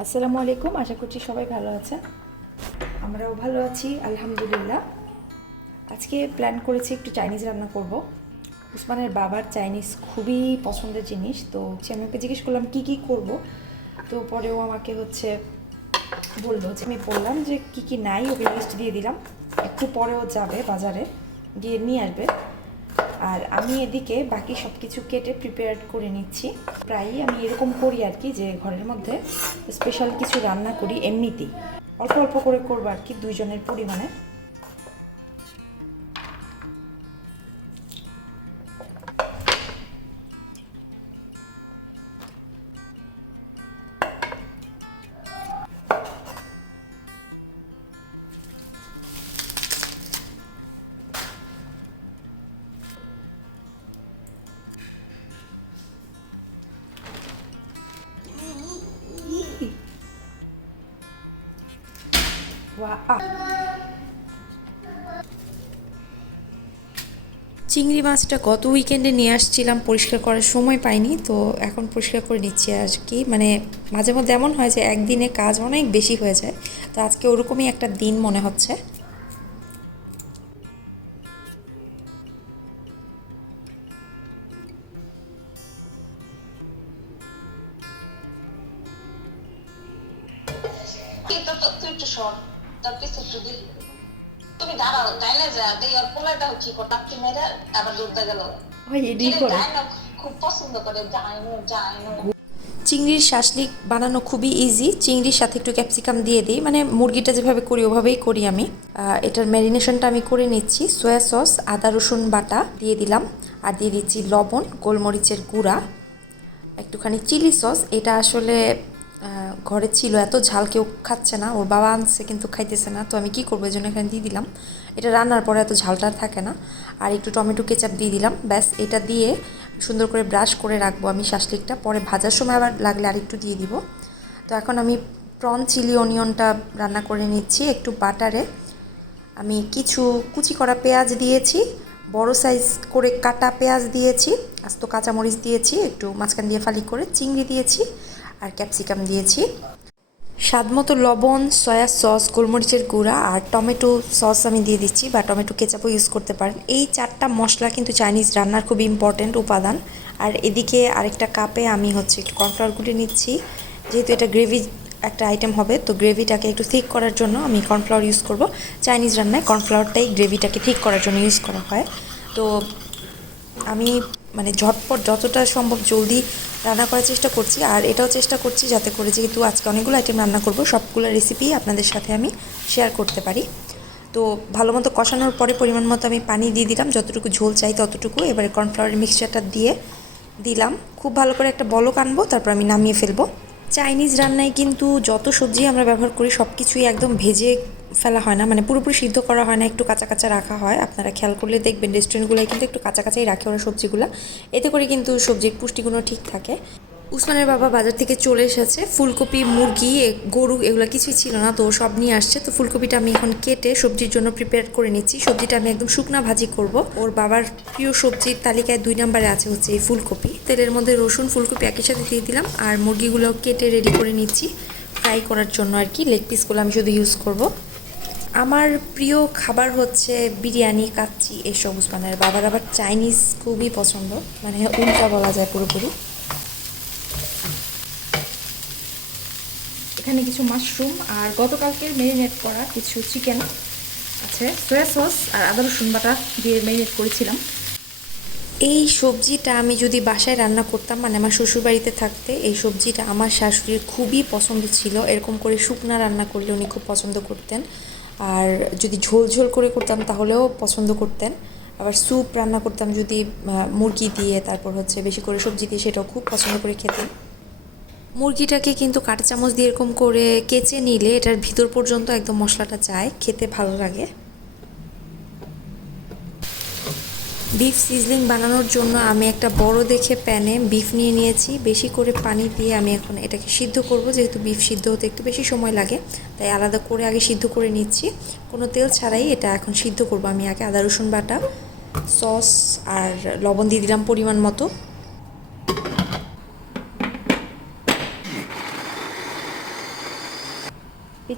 আসসালামু আলাইকুম, আশা করছি সবাই ভালো আছেন। আমরাও ভালো আছি আলহামদুলিল্লাহ। আজকে প্ল্যান করেছি একটু চাইনিজ রান্না করব। উসমানের বাবার চাইনিজ খুবই পছন্দের জিনিস, তো আমি ওকে জিজ্ঞেস করলাম কি কি করব। তো পরেও আমাকে বললো যে, আমি বললাম যে কি কি নাই ওকে লিস্ট দিয়ে দিলাম। একটু পরেও যাবে বাজারে, গিয়ে নিয়ে আসবে। আর আমি এদিকে বাকি সব কিছু কেটে প্রিপেয়ার করে নিচ্ছি। প্রায়ই আমি এরকম করি আর কি, যে ঘরের মধ্যে স্পেশাল কিছু রান্না করি এমনিতেই, অল্প অল্প করে করবো আর কি, দুইজনের পরিমাণে। চিংড়ি মাছটা গত উইকেন্ডে নিয়ে আসছিলাম, পরিষ্কার করার সময় পাইনি, তো এখন পরিষ্কার করে নিচ্ছি আর কি। মানে মাঝে মধ্যে এমন হয় যে একদিনে কাজ অনেক বেশি হয়ে যায়, তো আজকে ওরকমই একটা দিন মনে হচ্ছে। তুই একটু শোন, তার পিছে একটু দিল, তুমি দাঁড়াও তাই না, যা দিয়ে ওর পোলাটাও কি করতে মেরে আবার দৌড়তে গেল। খুব পছন্দ করে জানো জানো। চিংড়ির শাসলিক বানানো খুবই ইজি। চিংড়ির সাথে একটু ক্যাপসিকাম দিয়ে দিই, মানে মুরগিটা যেভাবে করি ওভাবেই করি আমি। এটার ম্যারিনেশনটা আমি করে নিচ্ছি। সয়া সস, আদা রসুন বাটা দিয়ে দিলাম, আর দিয়ে দিচ্ছি লবণ, গোলমরিচের গুঁড়া, একটুখানি চিলি সস। এটা আসলে ঘরে ছিল, এত ঝাল কেউ খাচ্ছে না, ওর বাবা আনছে কিন্তু খাইতেছে না, তো আমি কি করবো, এই জন্য এখানে দিয়ে দিলাম। এটা রান্নার পরে এত ঝালটা থাকে না। আর একটু টমেটো কেচাপ দিয়ে দিলাম, ব্যাস। এটা দিয়ে সুন্দর করে ব্রাশ করে রাখবো আমি শাসলিকটা, পরে ভাজার সময় আবার লাগলে আরেকটু দিয়ে দিব। তো এখন আমি প্রন চিলি অনিয়নটা রান্না করে নিচ্ছি একটু বাটারে। আমি কিছু কুচি করা পেঁয়াজ দিয়েছি, বড় সাইজ করে কাটা পেঁয়াজ দিয়েছি, আস্ত কাঁচামরিচ দিয়েছি, একটু মাঝখান দিয়ে ফালি করে চিংড়ি দিয়েছি, আর ক্যাপসিকাম দিয়েছি। স্বাদ মতো লবণ, সয়া সস, গোলমরিচের গুঁড়া আর টমেটো সস আমি দিয়ে দিচ্ছি, বা টমেটো কেচাপও ইউজ করতে পারেন। এই 4টা মশলা কিন্তু চাইনিজ রান্নার খুব ইম্পর্ট্যান্ট উপাদান। আর এদিকে আরেকটা কাপে আমি একটু কর্নফ্লাওয়ার গুলে নিচ্ছি, যেহেতু এটা গ্রেভি একটা আইটেম হবে, তো গ্রেভিটাকে একটু থিক করার জন্য আমি কর্নফ্লাওয়ার ইউজ করব। চাইনিজ রান্নায় কর্নফ্লাওয়ারটাই গ্রেভিটাকে থিক করার জন্য ইউজ করা হয়। তো আমি মানে ঝটপট যতটা সম্ভব জলদি রান্না করার চেষ্টা করছি, আর এটাও চেষ্টা করছি যাতে করে, যেহেতু আজকে অনেকগুলো আইটেম রান্না করব, সবগুলো রেসিপি আপনাদের সাথে আমি শেয়ার করতে পারি। তো ভালো মতো কষানোর পরে পরিমাণ মতো আমি পানি দিয়ে দিলাম, যতটুকু ঝোল চাই ততটুকু। এবারে কর্নফ্লাওয়ারের মিক্সচারটা দিয়ে দিলাম, খুব ভালো করে একটা বলক আনবো, তারপর আমি নামিয়ে ফেলবো। চাইনিজ রান্নায় কিন্তু যত সবজি আমরা ব্যবহার করি সব কিছুই একদম ভেজে ফেলা হয় না, মানে পুরোপুরি সিদ্ধ করা হয় না, একটু কাঁচা কাঁচা রাখা হয়। আপনারা খেয়াল করলে দেখবেন রেস্টুরেন্টগুলোয় কিন্তু একটু কাঁচা কাঁচাই রাখে ওরা সবজিগুলো, এতে করে কিন্তু সবজির পুষ্টিগুণ ঠিক থাকে। উসমানের বাবা বাজার থেকে চলে এসেছে, ফুলকপি, মুরগি, গরু এগুলো কিছুই ছিল না, তো সব নিয়ে আসছে। তো ফুলকপিটা আমি এখন কেটে সবজির জন্য প্রিপেয়ার করে নিচ্ছি। সবজিটা আমি একদম শুকনা ভাজি করব। ওর বাবার প্রিয় সবজির তালিকায় 2 নম্বরে আছে এই ফুলকপি। তেলের মধ্যে রসুন, ফুলকপি একই সাথে দিয়ে দিলাম, আর মুরগিগুলো কেটে রেডি করে নিচ্ছি ফ্রাই করার জন্য আর কি। লেগ পিসগুলো আমি শুধু ইউজ করব। আমার প্রিয় খাবার হচ্ছে বিরিয়ানি, কাচ্চি এসব। উসমানের বাবার আবার চাইনিজ খুবই পছন্দ, মানে উল্টা বলা যায় পুরোপুরি। এখানে কিছু মাশরুম আর গতকালকের ম্যারিনেট করা কিছু চিকেন আছে, সয়া সস আর আদা রসুন বাটা দিয়ে ম্যারিনেট করেছিলাম। এই সবজিটা আমি যদি বাসায় রান্না করতাম, মানে আমার শ্বশুরবাড়িতে থাকতে, এই সবজিটা আমার শাশুড়ির খুবই পছন্দ ছিল। এরকম করে শুকনা রান্না করলে উনি খুব পছন্দ করতেন, আর যদি ঝোল ঝোল করে করতাম তাহলেও পছন্দ করতেন। আবার স্যুপ রান্না করতাম যদি মুরগি দিয়ে, তারপর বেশি করে সবজি দিয়ে, সেটাও খুব পছন্দ করে খেতেন। মুরগিটাকে কিন্তু কাঁটা চামচ দিয়ে এরকম করে কেচে নিলে এটার ভিতর পর্যন্ত একদম মশলাটা যায়, খেতে ভালো লাগে। বিফ সিজলিং বানানোর জন্য আমি একটা বড় দেখে প্যানে বিফ নিয়ে নিয়েছি। বেশি করে পানি দিয়ে আমি এখন এটাকে সিদ্ধ করব, যেহেতু বিফ সিদ্ধ হতে একটু বেশি সময় লাগে, তাই আলাদা করে আগে সিদ্ধ করে নিচ্ছি। কোনো তেল ছাড়াই এটা এখন সিদ্ধ করব আমি আগে। আদা রসুন বাটা, সস আর লবণ দিয়ে দিলাম পরিমাণ মতো।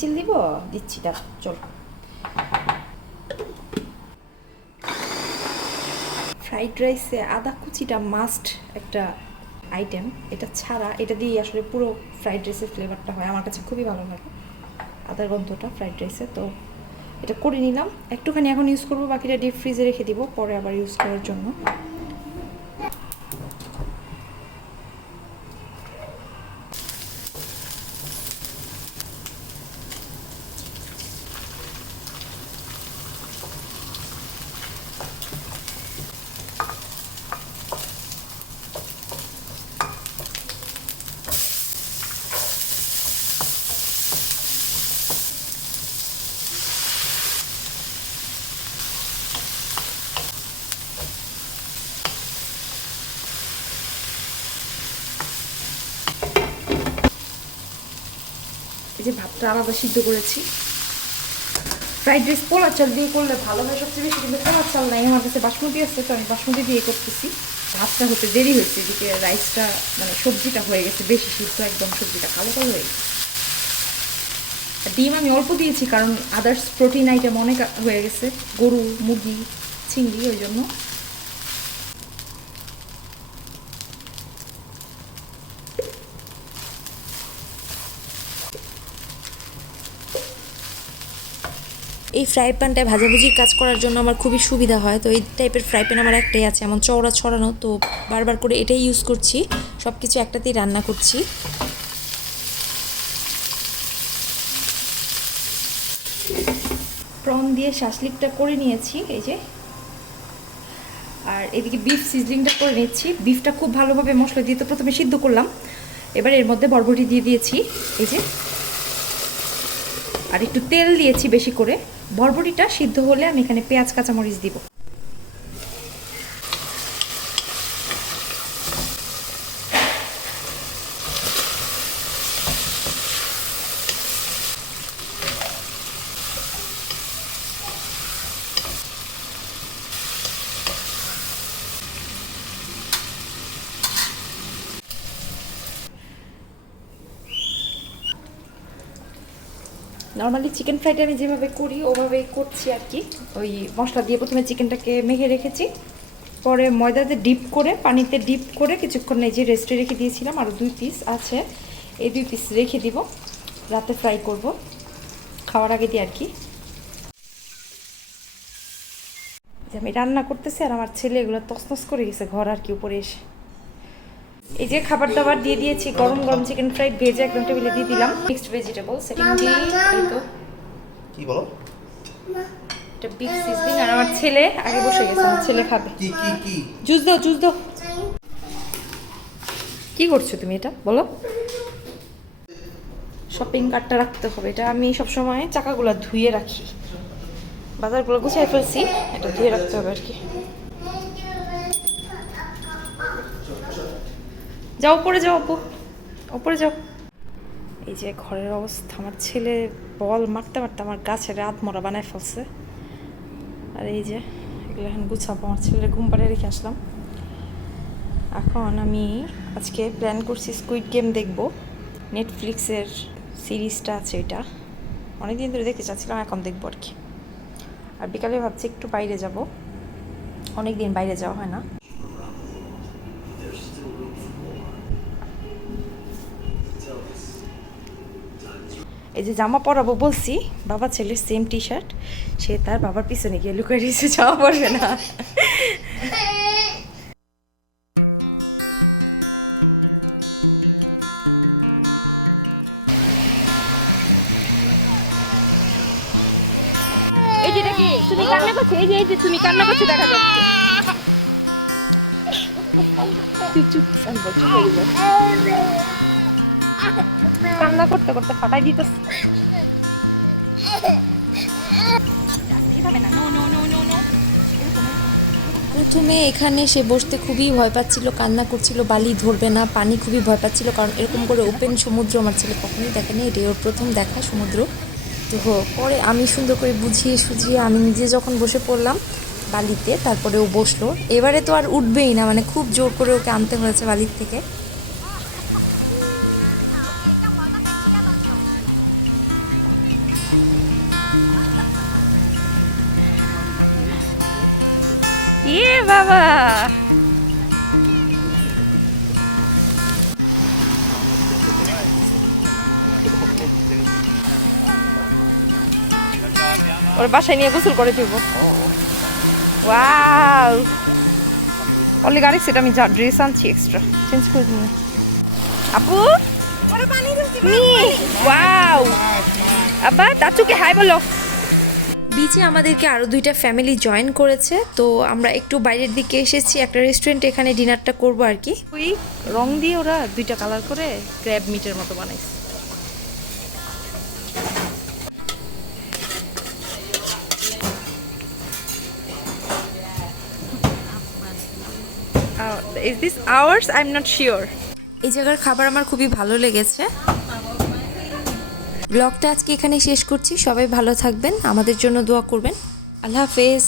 হুইচেল দিব, দিচ্ছি দাঁড়া চল। ফ্রাইড রাইসে আদা কুচিটা মাস্ট একটা আইটেম, এটা ছাড়া এটা দিয়ে আসলে পুরো ফ্রাইড রাইসের ফ্লেভারটা হয়, আমার কাছে খুবই ভালো লাগে আদার গন্ধটা ফ্রাইড রাইসে। তো এটা করে নিলাম, একটুখানি এখন ইউজ করবো, বাকিটা ডিপ ফ্রিজে রেখে দিব পরে আবার ইউজ করার জন্য। এই যে ভাতটা আলাদা সিদ্ধ করেছি, ফ্রাইড রাইস পোলার চাল দিয়ে করলে ভালো হয় সবচেয়ে বেশি, কিন্তু পোলার চাল নাই আমার কাছে, বাসমতি আছে, তো আমি বাসমতি দিয়ে করতেছি। ভাতটা হতে দেরি হয়েছে, এদিকে রাইসটা মানে সবজিটা হয়ে গেছে বেশি সিদ্ধ, একদম সবজিটা কালো কালো হয়ে গেছে। ডিম আমি অল্প দিয়েছি কারণ আদার্স প্রোটিন আইটেম অনেক হয়ে গেছে, গরু, মুরগি, চিংড়ি, ওই জন্য। এই ফ্রাই প্যানটায় ভাজাভুজির কাজ করার জন্য আমার খুবই সুবিধা হয়। তো এই টাইপের ফ্রাই প্যান আমার একটাই আছে, এমন চওড়া ছড়ানো, তো বারবার করে এটাই ইউজ করছি, সব কিছু একটাতেই রান্না করছি। প্রন দিয়ে শাসলিকটা করে নিয়েছি এই যে, আর এদিকে বিফ সিজলিংটা করে নিচ্ছি। বিফটা খুব ভালোভাবে মশলা দিয়ে তো প্রথমে সিদ্ধ করলাম, এবার এর মধ্যে বরবটি দিয়ে দিয়েছি এই যে, আর একটু তেল দিয়েছি বেশি করে। বরবটিটা সিদ্ধ হলে আমি এখানে পেঁয়াজ কাঁচামরিচ দিব। নর্মালি চিকেন ফ্রাইটা আমি যেভাবে করি ওভাবেই করছি আর কি। ওই মশলা দিয়ে প্রথমে চিকেনটাকে মেখে রেখেছি, পরে ময়দাতে ডিপ করে, পানিতে ডিপ করে কিছুক্ষণ এই যে রেস্টে রেখে দিয়েছিলাম। আরও 2 পিস আছে, এই 2 পিস রেখে দিব, রাতে ফ্রাই করব খাওয়ার আগে দিয়ে আর কি। আমি রান্না করতেছি আর আমার ছেলে এগুলো তছনছ করে গেছে ঘর আর কি উপরে এসে। এই যে খাবার দাবার দিয়ে দিয়েছি, গরম গরম চিকেন ফ্রাই ভেজে একদম টেবিলে দিয়ে দিলাম। মিক্সড ভেজিটেবল সেটিং দিয়ে, এই তো কি বলো, এটা বিফ সিজলিং। আর আমার ছেলে আগে বসে গেছে, আমার ছেলে খাবে। কি কি কি জুস দাও, জুস দাও। কি করছো তুমি এটা বলো? শপিং কার্টটা রাখতে হবে, এটা আমি সবসময় চাকাগুলো ধুয়ে রাখি, বাজারগুলো গুছিয়ে ফেলছি, এটা ধুয়ে রাখতে হবে আর কি। যাও উপরে যাও, আপু উপরে যাও। এই যে ঘরের অবস্থা, আমার ছেলে বল মারতে মারতে আমার গাছের রাত মরা বানায় ফেলছে। আর এই যে এগুলো এখন গুছাবো, আমার ছেলের ঘুম পাড়ে রেখে আসলাম। এখন আমি আজকে প্ল্যান করছি স্কুইড গেম দেখবো, নেটফ্লিক্সের সিরিজটা আছে, এটা অনেকদিন ধরে দেখতে চাচ্ছিলাম, এখন দেখবো আর কি। আর বিকালে ভাবছি একটু বাইরে যাব, অনেকদিন বাইরে যাওয়া হয় না। এই যে জামা পরাবো বলছি, বাবা ছেলের সেম টি শার্ট, সে তার বাবার পিছনে গিয়ে লুকিয়ে দিয়েছে, জামা পরবে না। এই যেটা কি তুমি কান্না করছো, এই যে তুমি কান্না করছো দেখা যাচ্ছে। কান্না করতে করতে ফাটাই দিতেছে। প্রথমে এখানে সে বসতে খুবই ভয় পাচ্ছিল, কান্না করছিল, বালি ধরবে না, পানি খুবই ভয় পাচ্ছিল, কারণ এরকম করে ওপেন সমুদ্র আমার ছেলে কখনোই দেখেনি, এটাই ওর প্রথম দেখা সমুদ্র। তো পরে আমি সুন্দর করে বুঝিয়ে সুঝিয়ে আমি নিজে যখন বসে পড়লাম বালিতে, তারপরে ও বসলো। এবারে তো আর উঠবেই না, মানে খুব জোর করে ওকে আনতে হয়েছে বালির থেকে। ইয়ে বাবা, ওর বাসায় নিয়ে গোসল করে দিব। ওয়াও, অলি গাড়ি সেটা আমি যা ড্রেস আনছি এক্সট্রা চেঞ্জ করে দিন। আব্বু ওয়াও, আব্বা তাচুকে হাই বলো। বিচে আমাদেরকে আরও 2টা ফ্যামিলি জয়েন করেছে, তো আমরা একটু বাইরের দিকে এসেছি একটা রেস্টুরেন্টে, এখানে ডিনারটা করবো আর কি। ওই রং দিয়ে ওরা 2টা কালার করে ক্র্যাব মিটের মতো বানাইছে। Is this ours? I'm not sure. এই জায়গার খাবার আমার খুবই ভালো লেগেছে। ব্লগটা আজকে এখানে শেষ করছি। সবাই ভালো থাকবেন, আমাদের জন্য দোয়া করবেন। আল্লাহ হাফেজ।